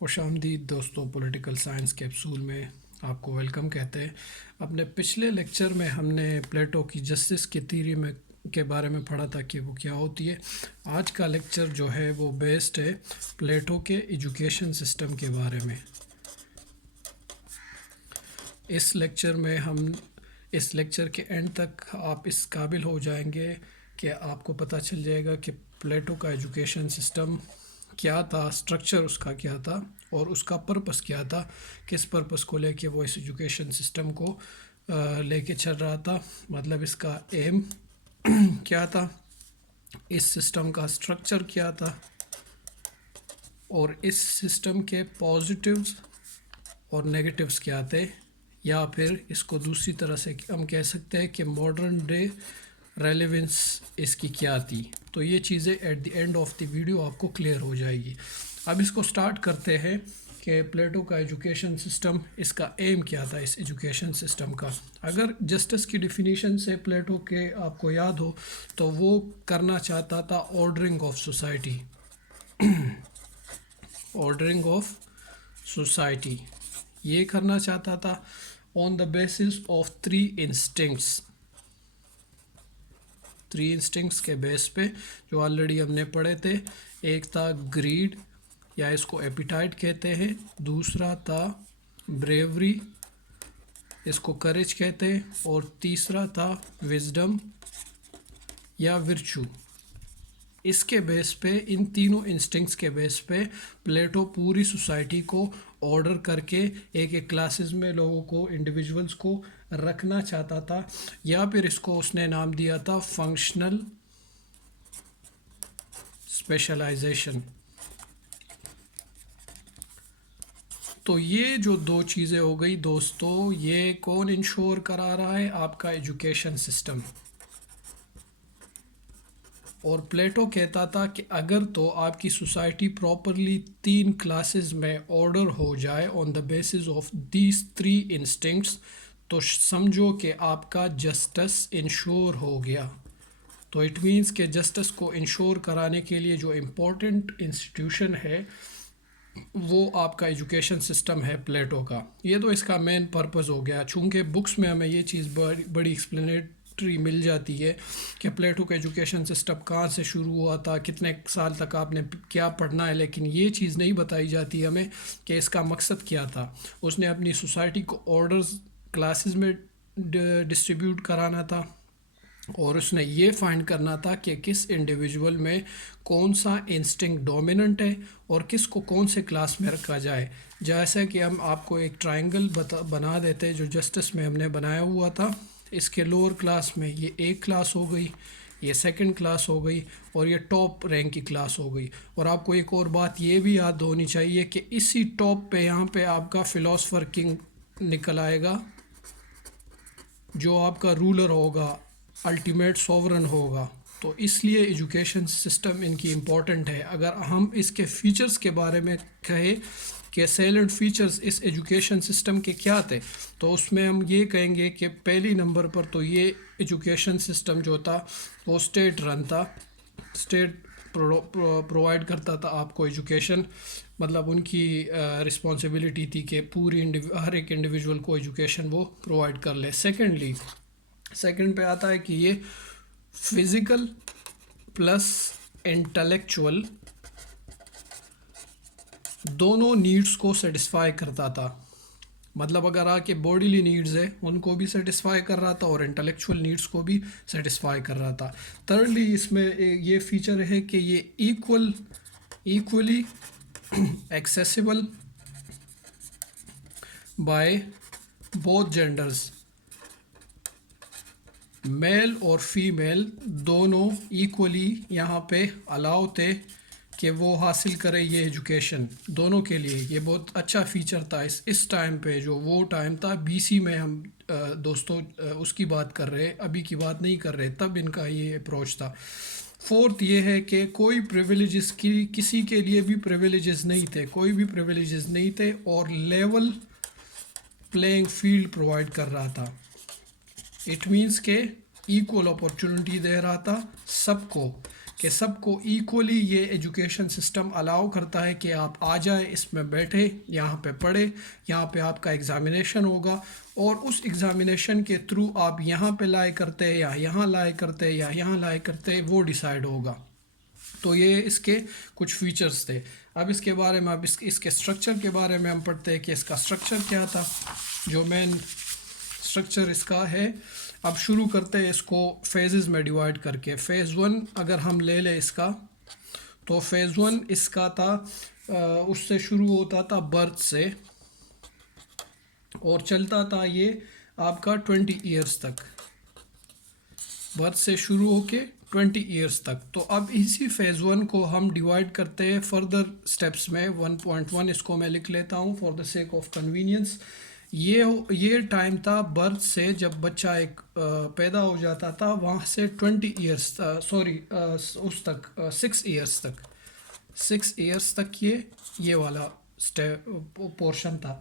خوش آمدید دوستوں، پولیٹیکل سائنس کیپسول میں آپ کو ویلکم کہتے ہیں۔ اپنے پچھلے لیکچر میں ہم نے پلیٹو کی جسٹس کی تھیوری کے بارے میں پڑھا تھا کہ وہ کیا ہوتی ہے۔ آج کا لیکچر جو ہے وہ بیسڈ ہے پلیٹو کے ایجوکیشن سسٹم کے بارے میں۔ اس لیکچر کے اینڈ تک آپ اس قابل ہو جائیں گے کہ آپ کو پتہ چل جائے گا کہ پلیٹو کا ایجوکیشن سسٹم کیا تھا، اسٹرکچر اس کا کیا تھا اور اس کا پرپس کیا تھا، کس پرپس کو لے کے وہ اس ایجوکیشن سسٹم کو لے کے چل رہا تھا، مطلب اس کا ایم کیا تھا، اس سسٹم کا اسٹرکچر کیا تھا اور اس سسٹم کے پازیٹیوز اور نیگیٹیوز کیا تھے، یا پھر اس کو دوسری طرح سے ہم کہہ سکتے ہیں کہ ماڈرن ڈے ریلیونس اس کی کیا تھی۔ تو یہ چیزیں at the end of the video آپ کو کلیئر ہو جائے گی۔ اب اس کو سٹارٹ کرتے ہیں کہ پلیٹو کا ایجوکیشن سسٹم، اس کا ایم کیا تھا اس ایجوکیشن سسٹم کا۔ اگر جسٹس کی ڈیفینیشن سے پلیٹو کے آپ کو یاد ہو تو وہ کرنا چاہتا تھا ordering of society, ordering of society یہ کرنا چاہتا تھا on the basis of three instincts کے بیس پہ، جو آلریڈی ہم نے پڑھے تھے۔ ایک تھا گریڈ یا اس کو ایپیٹائٹ کہتے ہیں، دوسرا تھا بریوری، اس کو کریج کہتے ہیں، اور تیسرا تھا وزڈم یا ورچو۔ اس کے بیس پہ، ان تینوں انسٹنکٹس کے بیس پہ پلیٹو پوری سوسائٹی کو آرڈر کر کے ایک ایک کلاسز میں لوگوں کو، انڈیویجولز کو رکھنا چاہتا تھا، یا پھر اس کو اس نے نام دیا تھا فنکشنل اسپیشلائزیشن۔ تو یہ جو دو چیزیں ہو گئی دوستو، یہ کون انشور کرا رہا ہے؟ آپ کا ایجوکیشن سسٹم۔ اور پلیٹو کہتا تھا کہ اگر تو آپ کی سوسائٹی پراپرلی تین کلاسز میں آرڈر ہو جائے on the basis of these three instincts, تو سمجھو کہ آپ کا جسٹس انشور ہو گیا۔ تو اٹ مینس کہ جسٹس کو انشور کرانے کے لیے جو امپورٹنٹ انسٹیٹیوشن ہے وہ آپ کا ایجوکیشن سسٹم ہے پلیٹو کا۔ یہ تو اس کا مین پرپز ہو گیا، چونکہ بکس میں ہمیں یہ چیز بڑی ایکسپلینیٹری مل جاتی ہے کہ پلیٹو کا ایجوکیشن سسٹم کہاں سے شروع ہوا تھا، کتنے سال تک آپ نے کیا پڑھنا ہے، لیکن یہ چیز نہیں بتائی جاتی ہمیں کہ اس کا مقصد کیا تھا۔ اس نے اپنی سوسائٹی کو آرڈرز کلاسز میں ڈسٹریبیوٹ کرانا تھا، اور اس نے یہ فائنڈ کرنا تھا کہ کس انڈیویجول میں کون سا انسٹنکٹ ڈومیننٹ ہے اور کس کو کون سے کلاس میں رکھا جائے۔ جیسے کہ ہم آپ کو ایک ٹرائنگل بنا دیتے جو جسٹس میں ہم نے بنایا ہوا تھا۔ اس کے لوور کلاس میں یہ ایک کلاس ہو گئی، یہ سیکنڈ کلاس ہو گئی، اور یہ ٹاپ رینک کی کلاس ہو گئی۔ اور آپ کو ایک اور بات یہ بھی یاد ہونی چاہیے کہ اسی ٹاپ پہ یہاں پہ آپ کا فلاسفر کنگ نکل آئے گا، جو آپ کا رولر ہوگا، الٹیمیٹ سوورن ہوگا۔ تو اس لیے ایجوکیشن سسٹم ان کی امپورٹنٹ ہے۔ اگر ہم اس کے فیچرز کے بارے میں کہیں کہ سیلنٹ فیچرز اس ایجوکیشن سسٹم کے کیا تھے، تو اس میں ہم یہ کہیں گے کہ پہلی نمبر پر تو یہ ایجوکیشن سسٹم جو تھا وہ اسٹیٹ رن تھا، اسٹیٹ پرووائڈ کرتا تھا آپ کو ایجوکیشن، مطلب ان کی رسپانسبلٹی تھی کہ ہر ایک انڈیویجول کو ایجوکیشن وہ پرووائڈ کر لے۔ سیکنڈ پہ آتا ہے کہ یہ فزیکل پلس انٹلیکچول دونوں نیڈس کو سیٹسفائی کرتا تھا، مطلب اگر آ کے باڈیلی نیڈز ہے ان کو بھی سیٹسفائی کر رہا تھا اور انٹلیکچول نیڈس کو بھی سیٹسفائی کر رہا تھا۔ تھرڈلی اس میں یہ فیچر ہے کہ یہ equally accessible by both genders, male اور فیمیل دونوں ایکولی یہاں پہ الاؤ تھے کہ وہ حاصل کرے یہ ایجوکیشن دونوں کے لیے۔ یہ بہت اچھا فیچر تھا اس ٹائم پہ، جو وہ ٹائم تھا BC میں، ہم دوستوں اس کی بات کر رہے، ابھی کی بات نہیں کر رہے، تب ان کا یہ اپروچ تھا۔ فورتھ یہ ہے کہ کوئی پریویلیجز کسی کے لیے بھی پریویلیجز نہیں تھے، کوئی بھی پریویلیجز نہیں تھے، اور لیول پلینگ فیلڈ پرووائڈ کر رہا تھا۔ اٹ مینس کہ ایکول اپورچونٹی دے رہا تھا سب کو، کہ سب کو ایکولی یہ ایجوکیشن سسٹم الاؤ کرتا ہے کہ آپ آ جائے، اس میں بیٹھے، یہاں پہ پڑھے، یہاں پہ آپ کا ایگزامینیشن ہوگا، اور اس ایگزامینیشن کے تھرو آپ یہاں پہ لائے کرتے یا یہاں لائے کرتے یا یہاں لائے کرتے، وہ ڈیسائیڈ ہوگا۔ تو یہ اس کے کچھ فیچرز تھے۔ اب اس کے بارے میں، اب اس کے اسٹرکچر کے بارے میں ہم پڑھتے ہیں کہ اس کا اسٹرکچر کیا تھا۔ جو مین اسٹرکچر اس کا ہے، اب شروع کرتے ہیں اس کو فیزز میں ڈیوائڈ کر کے۔ فیز 1 اگر ہم لے لیں اس کا، تو فیز 1 اس کا تھا، اس سے شروع ہوتا تھا برتھ سے، اور چلتا تھا یہ آپ کا 20 ایئرس تک، برتھ سے شروع ہو کے 20 ایئرس تک۔ تو اب اسی فیز 1 کو ہم ڈیوائڈ کرتے ہیں فردر سٹیپس میں۔ 1.1 اس کو میں لکھ لیتا ہوں for the sake of convenience. یہ ٹائم تھا برتھ سے، جب بچہ ایک پیدا ہو جاتا تھا، وہاں سے 20 ایئرس، اس تک 6 ایئرس تک، 6 ایئرس تک یہ والا پورشن تھا۔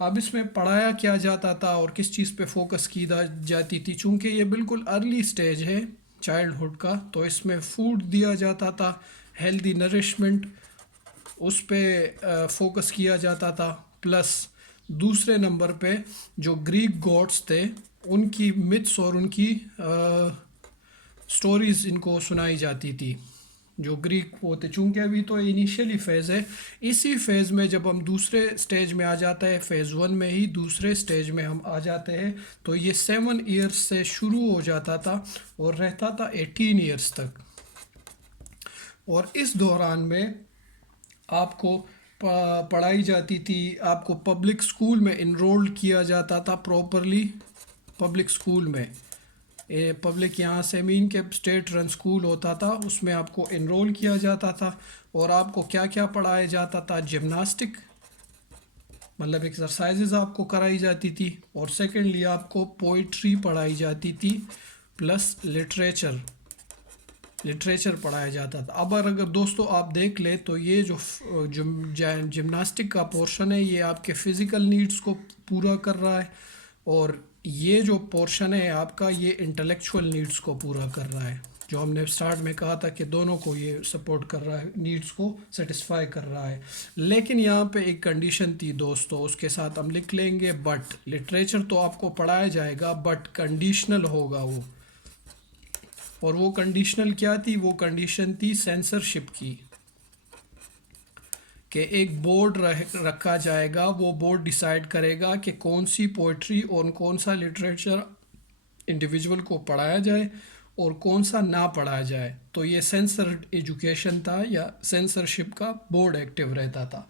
اب اس میں پڑھایا کیا جاتا تھا اور کس چیز پہ فوکس کی جاتی تھی، چونکہ یہ بالکل ارلی سٹیج ہے چائلڈ ہوڈ کا، تو اس میں فوڈ دیا جاتا تھا، ہیلدی نرشمنٹ، اس پہ فوکس کیا جاتا تھا۔ پلس دوسرے نمبر پہ جو گریک گاڈس تھے، ان کی متس اور ان کی سٹوریز ان کو سنائی جاتی تھی، جو گریک ہوتے، چونکہ ابھی تو انیشیلی فیز ہے۔ اسی فیز میں جب ہم دوسرے سٹیج میں آ جاتا ہے، فیز 1 میں ہی دوسرے سٹیج میں ہم آ جاتے ہیں، تو یہ 7 ایئرس سے شروع ہو جاتا تھا اور رہتا تھا 18 ایئرس تک۔ اور اس دوران میں آپ کو پڑھائی جاتی تھی، آپ کو پبلک اسکول میں انرول کیا جاتا تھا پراپرلی، پبلک اسکول میں، پبلک یہاں سے مین کے اسٹیٹ رن اسکول ہوتا تھا، اس میں آپ کو انرول کیا جاتا تھا، اور آپ کو کیا کیا پڑھایا جاتا تھا؟ جمناسٹک، مطلب ایکسرسائزز آپ کو کرائی جاتی تھی، اور سیکنڈلی آپ کو پوئٹری پڑھائی جاتی تھی، پلس لٹریچر پڑھایا جاتا تھا۔ اب اگر دوستو آپ دیکھ لیں تو یہ جو جمناسٹک کا پورشن ہے، یہ آپ کے فزیکل نیڈز کو پورا کر رہا ہے، اور یہ جو پورشن ہے آپ کا، یہ انٹلیکچوئل نیڈز کو پورا کر رہا ہے، جو ہم نے اسٹارٹ میں کہا تھا کہ دونوں کو یہ سپورٹ کر رہا ہے، نیڈز کو سیٹسفائی کر رہا ہے۔ لیکن یہاں پہ ایک کنڈیشن تھی دوستو، اس کے ساتھ ہم لکھ لیں گے بٹ۔ لٹریچر تو آپ کو پڑھایا جائے گا، بٹ کنڈیشنل ہوگا وہ، اور وہ کنڈیشنل کیا تھی؟ وہ کنڈیشن تھی سینسرشپ کی، کہ ایک بورڈ رکھا جائے گا، وہ بورڈ ڈیسائیڈ کرے گا کہ کون سی پوئٹری اور کون سا لٹریچر انڈیویجول کو پڑھایا جائے اور کون سا نہ پڑھایا جائے۔ تو یہ سینسرڈ ایجوکیشن تھا، یا سینسرشپ کا بورڈ ایکٹیو رہتا تھا۔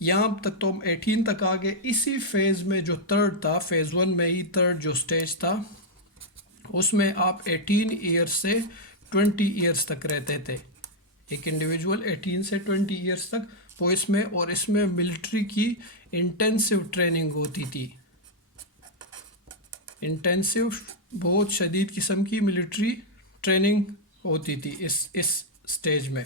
یہاں تک تو ہم 18 تک آ گئے۔ اسی فیز میں جو تھرڈ تھا، فیز 1 میں ہی تھرڈ جو سٹیج تھا، اس میں آپ 18 ایئرس سے 20 ایئرس تک رہتے تھے، ایک انڈیویجول 18 سے 20 ایئرس تک، وہ اس میں، اور اس میں ملٹری کی انٹینسیو ٹریننگ ہوتی تھی، انٹینسیو، بہت شدید قسم کی ملٹری ٹریننگ ہوتی تھی اس سٹیج میں۔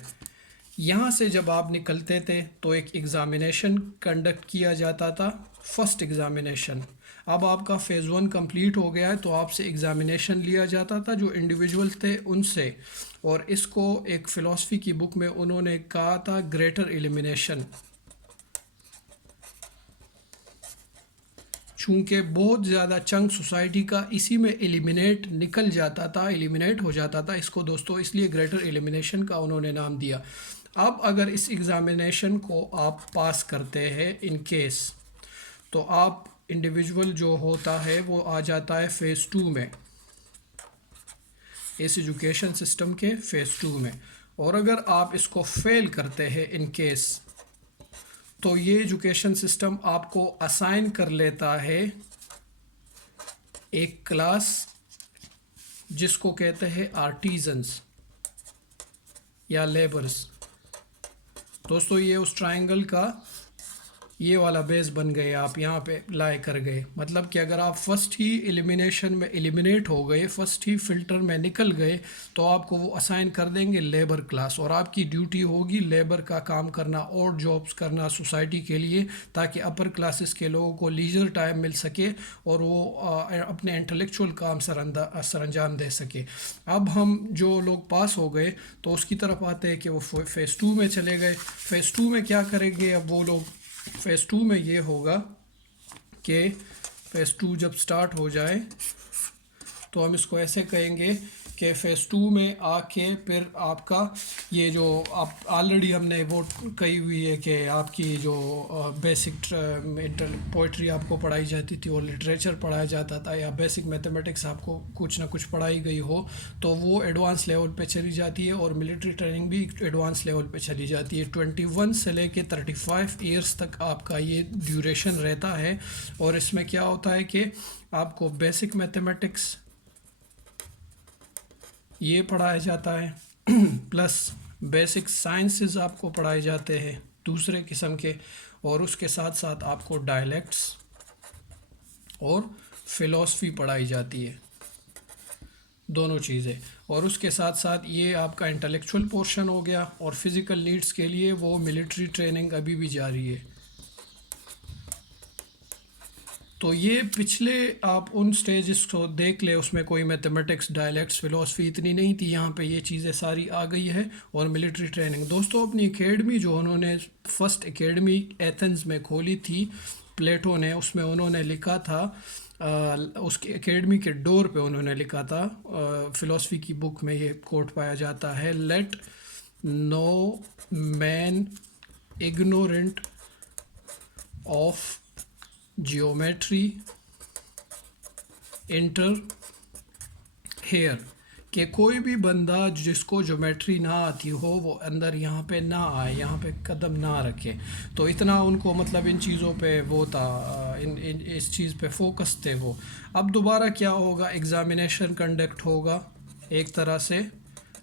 یہاں سے جب آپ نکلتے تھے تو ایک ایگزامینیشن کنڈکٹ کیا جاتا تھا، فرسٹ ایگزامینیشن۔ اب آپ کا فیز 1 کمپلیٹ ہو گیا ہے، تو آپ سے ایگزامینیشن لیا جاتا تھا جو انڈیویجول تھے ان سے، اور اس کو ایک فلسفی کی بک میں انہوں نے کہا تھا گریٹر ایلیمینیشن، چونکہ بہت زیادہ چنک سوسائٹی کا اسی میں ایلیمینیٹ نکل جاتا تھا، ایلیمینیٹ ہو جاتا تھا اس کو دوستو، اس لیے گریٹر ایلیمینیشن کا انہوں نے نام دیا۔ اب اگر اس ایگزامینیشن کو آپ پاس کرتے ہیں ان کیس، تو آپ انڈیویجول جو ہوتا ہے وہ آ جاتا ہے فیز 2 میں، اس ایجوکیشن سسٹم کے فیز 2 میں۔ اور اگر آپ اس کو فیل کرتے ہیں ان کیس، تو یہ ایجوکیشن سسٹم آپ کو اسائن کر لیتا ہے ایک کلاس جس کو کہتے ہیں آرٹیزنز یا لیبرز۔ دوستو یہ اس ٹرائنگل کا یہ والا بیس بن گئے، آپ یہاں پہ لائے کر گئے، مطلب کہ اگر آپ فرسٹ ہی ایلیمینیشن میں ایلیمینیٹ ہو گئے، فرسٹ ہی فلٹر میں نکل گئے، تو آپ کو وہ اسائن کر دیں گے لیبر کلاس، اور آپ کی ڈیوٹی ہوگی لیبر کا کام کرنا اور جابس کرنا سوسائٹی کے لیے، تاکہ اپر کلاسز کے لوگوں کو لیجر ٹائم مل سکے اور وہ اپنے انٹلیکچوئل کام سر انجام دے سکے۔ اب ہم جو لوگ پاس ہو گئے تو اس کی طرف آتے ہیں کہ وہ فیز 2 میں چلے گئے۔ فیز 2 میں کیا کریں گے اب وہ لوگ؟ فیز 2 میں یہ ہوگا کہ فیز 2 جب سٹارٹ ہو جائے تو ہم اس کو ایسے کہیں گے کہ فیز 2 میں آ کے پھر آپ کا یہ جو آپ آلریڈی ہم نے وہ کہی ہوئی ہے کہ آپ کی جو بیسک پوئٹری آپ کو پڑھائی جاتی تھی اور لٹریچر پڑھایا جاتا تھا، یا بیسک میتھمیٹکس آپ کو کچھ نہ کچھ پڑھائی گئی ہو، تو وہ ایڈوانس لیول پہ چلی جاتی ہے، اور ملٹری ٹریننگ بھی ایڈوانس لیول پہ چلی جاتی ہے۔ 21 سے لے کے 35 ایئرس تک آپ کا یہ ڈیوریشن رہتا ہے، اور اس میں کیا ہوتا ہے کہ آپ کو بیسک میتھمیٹکس یہ پڑھایا جاتا ہے، پلس بیسک سائنسز آپ کو پڑھائے جاتے ہیں دوسرے قسم کے، اور اس کے ساتھ ساتھ آپ کو ڈائلیکٹس اور فلاسفی پڑھائی جاتی ہے، دونوں چیزیں، اور اس کے ساتھ ساتھ یہ آپ کا انٹلیکچوئل پورشن ہو گیا، اور فزیکل نیڈس کے لیے وہ ملٹری ٹریننگ ابھی بھی جاری ہے۔ تو یہ پچھلے آپ ان سٹیجز کو دیکھ لیں، اس میں کوئی میتھمیٹکس، ڈائلیکٹس، فلاسفی اتنی نہیں تھی، یہاں پہ یہ چیزیں ساری آ گئی ہے، اور ملٹری ٹریننگ۔ دوستوں اپنی اکیڈمی جو انہوں نے فرسٹ اکیڈمی ایتھنز میں کھولی تھی پلیٹو نے، اس میں انہوں نے لکھا تھا، اس کی اکیڈمی کے ڈور پہ انہوں نے لکھا تھا، فلاسفی کی بک میں یہ کوٹ پایا جاتا ہے، let no man ignorant of geometry enter here, کہ کوئی بھی بندہ جس کو جیومیٹری نہ آتی ہو وہ اندر یہاں پہ نہ آئے، یہاں پہ قدم نہ رکھے۔ تو اتنا ان کو مطلب ان چیزوں پہ وہ تھا، اس چیز پہ فوکس تھے وہ۔ اب دوبارہ کیا ہوگا؟ ایگزامینیشن کنڈکٹ ہوگا ایک طرح سے،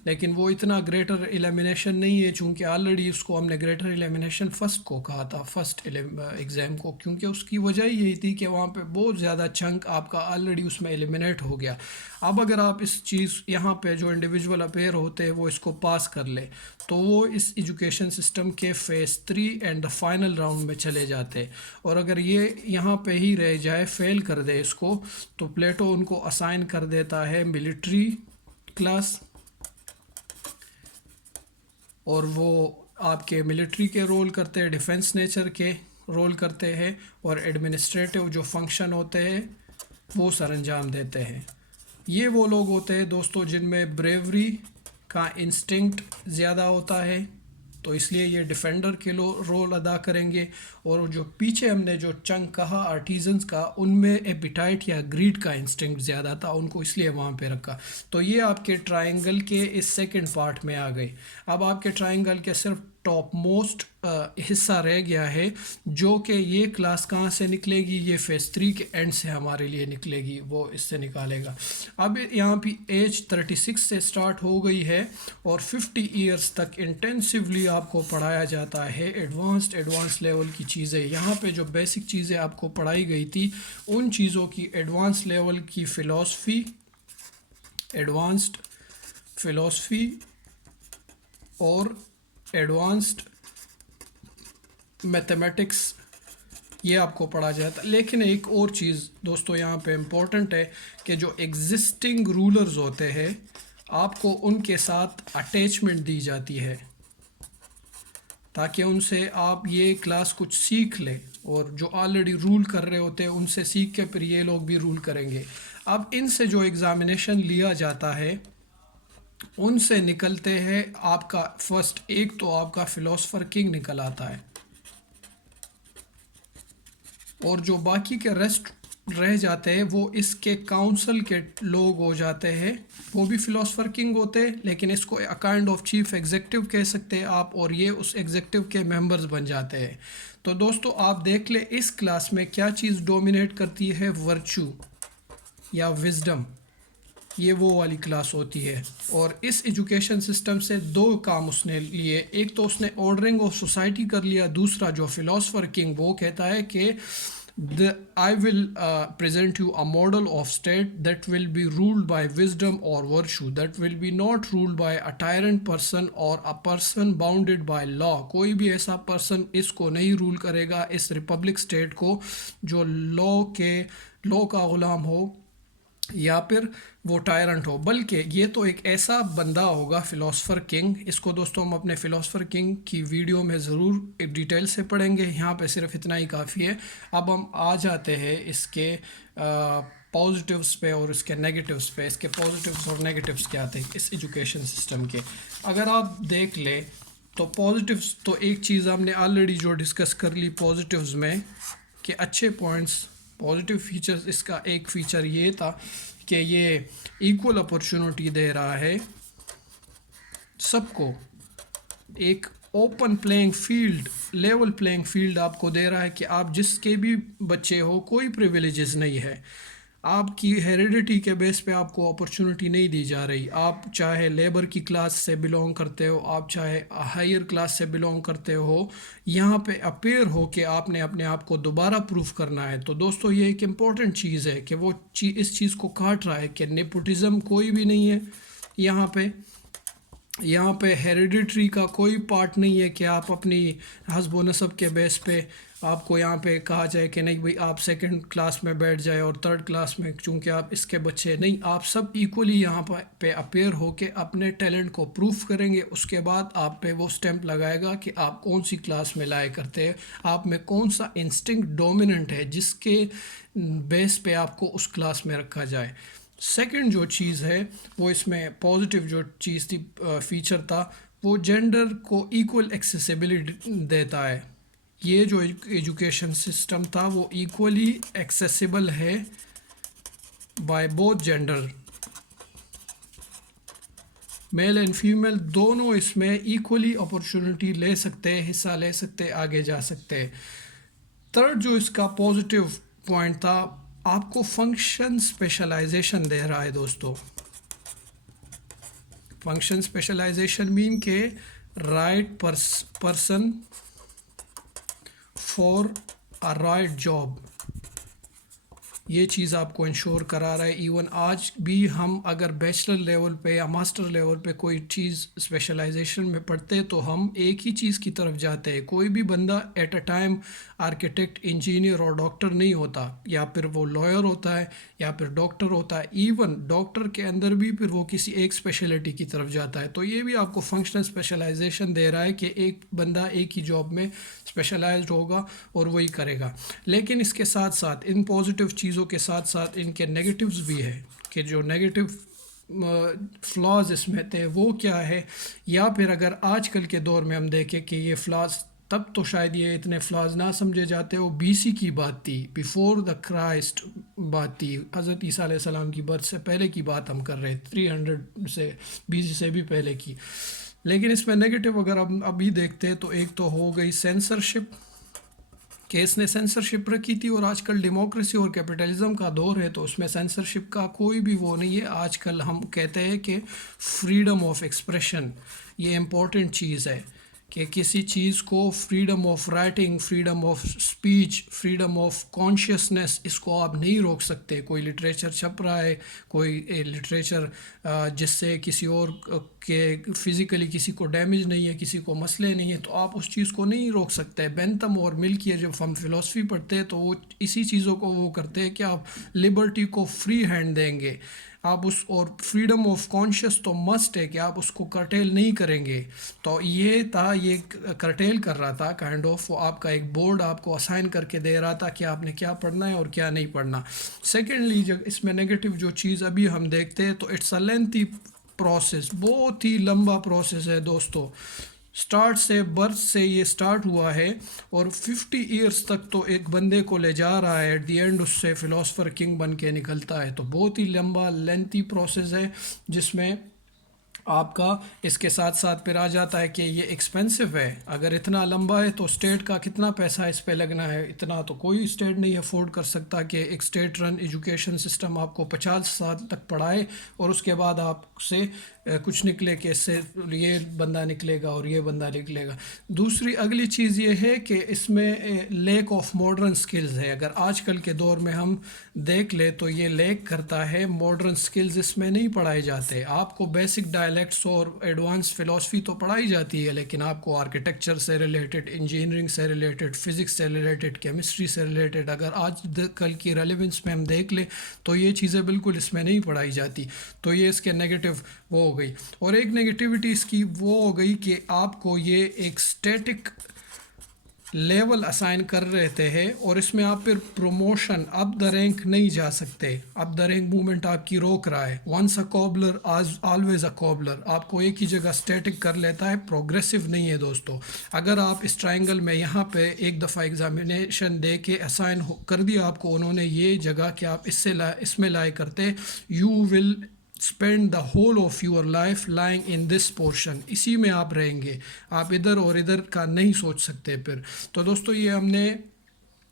لیکن وہ اتنا گریٹر ایلیمینیشن نہیں ہے، چونکہ آلریڈی اس کو ہم نے گریٹر ایلیمینیشن فرسٹ کو کہا تھا، فرسٹ ایگزام کو، کیونکہ اس کی وجہ یہی تھی کہ وہاں پہ بہت زیادہ چنک آپ کا آلریڈی اس میں ایلیمینیٹ ہو گیا۔ اب اگر آپ اس چیز یہاں پہ جو انڈیویجول اپیئر ہوتے ہیں وہ اس کو پاس کر لے، تو وہ اس ایجوکیشن سسٹم کے phase 3 and the final round میں چلے جاتے، اور اگر یہ یہاں پہ ہی رہ جائے، فیل کر دے اس کو، تو پلیٹو ان کو اسائن کر دیتا ہے ملٹری کلاس، اور وہ آپ کے ملٹری کے رول کرتے ہیں، ڈیفنس نیچر کے رول کرتے ہیں، اور ایڈمنسٹریٹو جو فنکشن ہوتے ہیں وہ سر انجام دیتے ہیں۔ یہ وہ لوگ ہوتے ہیں دوستوں جن میں بریوری کا انسٹنکٹ زیادہ ہوتا ہے، تو اس لیے یہ ڈیفینڈر کے رول ادا کریں گے، اور جو پیچھے ہم نے جو چنک کہا آرٹیزنز کا، ان میں ایپیٹائٹ یا گریڈ کا انسٹنکٹ زیادہ تھا، ان کو اس لیے وہاں پہ رکھا۔ تو یہ آپ کے ٹرائنگل کے اس سیکنڈ پارٹ میں آ گئے۔ اب آپ کے ٹرائنگل کے صرف ٹاپ موسٹ حصہ رہ گیا ہے، جو کہ یہ کلاس کہاں سے نکلے گی؟ یہ فیز 3 کے اینڈ سے ہمارے لیے نکلے گی، وہ اس سے نکالے گا۔ اب یہاں پہ ایج 36 سے سٹارٹ ہو گئی ہے، اور 50 ایئرس تک انٹینسیولی آپ کو پڑھایا جاتا ہے ایڈوانس لیول کی چیزیں۔ یہاں پہ جو بیسک چیزیں آپ کو پڑھائی گئی تھی، ان چیزوں کی ایڈوانس لیول کی ایڈوانسڈ فلاسفی اور ایڈوانسڈ میتھمیٹکس یہ آپ کو پڑھا جاتا ہے۔ لیکن ایک اور چیز دوستو یہاں پہ امپورٹنٹ ہے کہ جو ایگزسٹنگ رولرز ہوتے ہیں، آپ کو ان کے ساتھ اٹیچمنٹ دی جاتی ہے، تاکہ ان سے آپ یہ کلاس کچھ سیکھ لیں، اور جو آلریڈی رول کر رہے ہوتے ہیں ان سے سیکھ کے پھر یہ لوگ بھی رول کریں گے۔ اب ان سے جو ایگزامینیشن لیا جاتا ہے، ان سے نکلتے ہیں آپ کا فرسٹ، ایک تو آپ کا فلاسفر کنگ نکل آتا ہے، اور جو باقی کے ریسٹ رہ جاتے ہیں وہ اس کے کاؤنسل کے لوگ ہو جاتے ہیں، وہ بھی فلاسفر کنگ ہوتے ہیں، لیکن اس کو کائنڈ آف چیف ایگزیکٹو کہہ سکتے ہیں آپ، اور یہ اس ایگزیکٹو کے ممبرز بن جاتے ہیں۔ تو دوستو آپ دیکھ لیں اس کلاس میں کیا چیز ڈومینیٹ کرتی ہے؟ ورچو یا وزڈم، یہ وہ والی کلاس ہوتی ہے. اور اس ایجوکیشن سسٹم سے دو کام اس نے لیے. ایک تو اس نے آرڈرنگ آف سوسائٹی کر لیا, دوسرا جو فلاسفر کنگ وہ کہتا ہے کہ I will present you a model of state that will be ruled by wisdom or virtue, that will be not ruled by a tyrant person or a person bounded by law. کوئی بھی ایسا person اس کو نہیں role کرے گا, اس republic state کو, جو لا کا غلام ہو یا پھر وہ ٹائرنٹ ہو, بلکہ یہ تو ایک ایسا بندہ ہوگا فلاسفر کنگ. اس کو دوستوں ہم اپنے فلاسفر کنگ کی ویڈیو میں ضرور ایک ڈیٹیل سے پڑھیں گے, یہاں پہ صرف اتنا ہی کافی ہے. اب ہم آ جاتے ہیں اس کے پازیٹیوز پہ اور اس کے نیگیٹیوز پہ. اس کے پازیٹیوز اور نیگیٹیوز کیا تھے اس ایجوکیشن سسٹم کے. اگر آپ دیکھ لیں تو پازیٹیوز تو ایک چیز ہم نے آلریڈی جو ڈسکس کر لی پازیٹیوز میں کہ اچھے پوائنٹس, پازیٹیو فیچرز. اس کا ایک فیچر یہ تھا کہ یہ ایکول اپرچونٹی دے رہا ہے سب کو, ایک open playing field, level playing field آپ کو دے رہا ہے کہ آپ جس کے بھی بچے ہو کوئی پریویلیجز نہیں ہے. آپ کی ہیریڈیٹی کے بیس پہ آپ کو اپرچونٹی نہیں دی جا رہی. آپ چاہے لیبر کی کلاس سے بلونگ کرتے ہو, آپ چاہے ہائر کلاس سے بلونگ کرتے ہو, یہاں پہ اپیئر ہو کہ آپ نے اپنے آپ کو دوبارہ پروف کرنا ہے. تو دوستو یہ ایک امپورٹنٹ چیز ہے کہ وہ اس چیز کو کاٹ رہا ہے کہ نیپوٹزم کوئی بھی نہیں ہے یہاں پہ ہیریڈیٹری کا کوئی پارٹ نہیں ہے کہ آپ اپنی حسب و نسب کے بیس پہ آپ کو یہاں پہ کہا جائے کہ نہیں بھئی آپ سیکنڈ کلاس میں بیٹھ جائے اور تھرڈ کلاس میں چونکہ آپ اس کے بچے نہیں. آپ سب ایکولی یہاں پہ اپیئر ہو کے اپنے ٹیلنٹ کو پروف کریں گے. اس کے بعد آپ پہ وہ سٹیمپ لگائے گا کہ آپ کون سی کلاس میں لائے کرتے ہیں, آپ میں کون سا انسٹنکٹ ڈومیننٹ ہے جس کے بیس پہ آپ کو اس کلاس میں رکھا جائے. سیکنڈ جو چیز ہے وہ اس میں پازیٹیو جو چیز تھی, فیچر تھا, وہ جینڈر کو ایکول ایکسیسیبلٹی دیتا ہے. یہ جو ایجوکیشن سسٹم تھا وہ ایکولی ایکسیسیبل ہے by both gender, male and female دونوں اس میں ایکولی اپرچونٹی لے سکتے, حصہ لے سکتے, آگے جا سکتے. تھرڈ جو اس کا پازیٹیو پوائنٹ تھا, آپ کو فنکشن اسپیشلائزیشن دے رہا ہے دوستو. فنکشن اسپیشلائزیشن مین کہ right person for a right job, یہ چیز آپ کو انشور کرا رہا ہے. ایون آج بھی ہم اگر بیچلر لیول پہ یا ماسٹر لیول پہ کوئی چیز اسپیشلائزیشن میں پڑھتے تو ہم ایک ہی چیز کی طرف جاتے ہیں. کوئی بھی بندہ at a time architect, engineer اور ڈاکٹر نہیں ہوتا, یا پھر وہ لائر ہوتا ہے یا پھر ڈاکٹر ہوتا ہے. ایون ڈاکٹر کے اندر بھی پھر وہ کسی ایک اسپیشلٹی کی طرف جاتا ہے. تو یہ بھی آپ کو فنکشنل اسپیشلائزیشن دے رہا ہے کہ ایک بندہ ایک ہی جاب میں اسپیشلائزڈ ہوگا اور وہی کرے گا. لیکن اس کے ساتھ ساتھ ان پازیٹیو چیزوں کے ساتھ ساتھ ان کے نیگیٹیوز بھی ہے کہ جو نیگیٹیو فلاز اس میں تھے وہ کیا ہے. یا پھر اگر آج کل کے دور میں ہم دیکھیں کہ یہ فلاز, تب تو شاید یہ اتنے فلاز نہ سمجھے جاتے, وہ BC کی بات تھی, بیفور دا کرائسٹ بات تھی, حضرت عیسیٰ علیہ السلام کی برتھ سے پہلے کی بات ہم کر رہے, 300 سے BC سے بھی پہلے کی. لیکن اس میں نیگیٹیو اگر ہم ابھی دیکھتے تو ایک تو ہو گئی سینسرشپ, کہ اس نے سینسرشپ رکھی تھی. اور آج کل ڈیموکریسی اور کیپٹلزم کا دور ہے تو اس میں سینسرشپ کا کوئی بھی وہ نہیں ہے. آج کل ہم کہتے ہیں کہ فریڈم آف ایکسپریشن یہ امپورٹنٹ چیز ہے, کہ کسی چیز کو freedom of writing, freedom of speech, freedom of conscience, اس کو آپ نہیں روک سکتے. کوئی لٹریچر چھپ رہا ہے, کوئی لٹریچر جس سے کسی اور کے فزیکلی کسی کو ڈیمیج نہیں ہے, کسی کو مسئلے نہیں ہے, تو آپ اس چیز کو نہیں روک سکتے. بینتھم اور ملکیئر جب ہم فلسفی پڑھتے ہیں تو وہ اسی چیزوں کو وہ کرتے ہیں کہ آپ لبرٹی کو فری ہینڈ دیں گے آپ اس, اور فریڈم آف کانشیس تو مسٹ ہے کہ آپ اس کو کرٹیل نہیں کریں گے. تو یہ تھا, یہ کرٹیل کر رہا تھا کائنڈ آف, وہ آپ کا ایک بورڈ آپ کو اسائن کر کے دے رہا تھا کہ آپ نے کیا پڑھنا ہے اور کیا نہیں پڑھنا. سیکنڈلی جب اس میں نیگیٹو جو چیز ابھی ہم دیکھتے ہیں تو اٹس اے لینتھی پروسیس, بہت ہی لمبا پروسیس ہے دوستو. سٹارٹ سے, برتھ سے یہ سٹارٹ ہوا ہے اور 50 ایئرس تک تو ایٹ بندے کو لے جا رہا ہے. ایٹ دی اینڈ اس سے فلاسفر کنگ بن کے نکلتا ہے. تو بہت ہی لمبا لینتھی پروسیس ہے جس میں آپ کا اس کے ساتھ ساتھ پھر آ جاتا ہے کہ یہ ایکسپینسو ہے. اگر اتنا لمبا ہے تو اسٹیٹ کا کتنا پیسہ اس پہ لگنا ہے. اتنا تو کوئی اسٹیٹ نہیں افورڈ کر سکتا کہ ایک اسٹیٹ رن ایجوکیشن سسٹم آپ کو 50 سال تک پڑھائے اور اس کے بعد آپ سے کچھ نکلے کہ اس سے یہ بندہ نکلے گا اور یہ بندہ نکلے گا. دوسری اگلی چیز یہ ہے کہ اس میں لیک آف ماڈرن سکلز ہے. اگر آج کل کے دور میں ہم دیکھ لیں تو یہ لیک کرتا ہے. ماڈرن سکلز اس میں نہیں پڑھائے جاتے. آپ کو بیسک ڈائلیکٹس اور ایڈوانس فلاسفی تو پڑھائی جاتی ہے لیکن آپ کو آرکیٹیکچر سے ریلیٹڈ، انجینئرنگ سے ریلیٹڈ، فزکس سے ریلیٹڈ، کیمسٹری سے ریلیٹڈ اگر آج کل کی ریلیونس میں ہم دیکھ لیں تو یہ چیزیں بالکل اس میں نہیں پڑھائی جاتی. تو یہ اس کے نیگیٹو وہ ہو گئی. اور ایک نیگیٹیوٹی اس کی وہ ہو گئی کہ آپ کو یہ ایک اسٹیٹک لیول اسائن کر رہتے ہیں اور اس میں آپ پھر پروموشن اپ دا رینک نہیں جا سکتے. اپ دا رینک موومنٹ آپ کی روک رہا ہے. Once a cobbler always a cobbler. آپ کو ایک ہی جگہ اسٹیٹک کر لیتا ہے، پروگریسو نہیں ہے دوستو. اگر آپ اس ٹرائنگل میں یہاں پہ ایک دفعہ ایگزامینیشن دے کے اسائن کر دیا آپ کو انہوں نے یہ جگہ کہ آپ اس میں لائے کرتے، you will spend the whole of your life lying in this portion. اسی میں آپ رہیں گے، آپ ادھر اور ادھر کا نہیں سوچ سکتے پھر. تو دوستو یہ ہم نے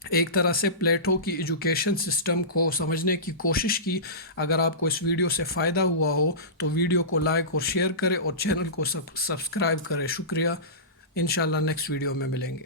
ایک طرح سے پلیٹو کی ایجوکیشن سسٹم کو سمجھنے کی کوشش کی. اگر آپ کو اس ویڈیو سے فائدہ ہوا ہو تو ویڈیو کو لائک اور شیئر کریں اور چینل کو سبسکرائب کریں. شکریہ. انشاءاللہ نیکسٹ ویڈیو میں ملیں گے.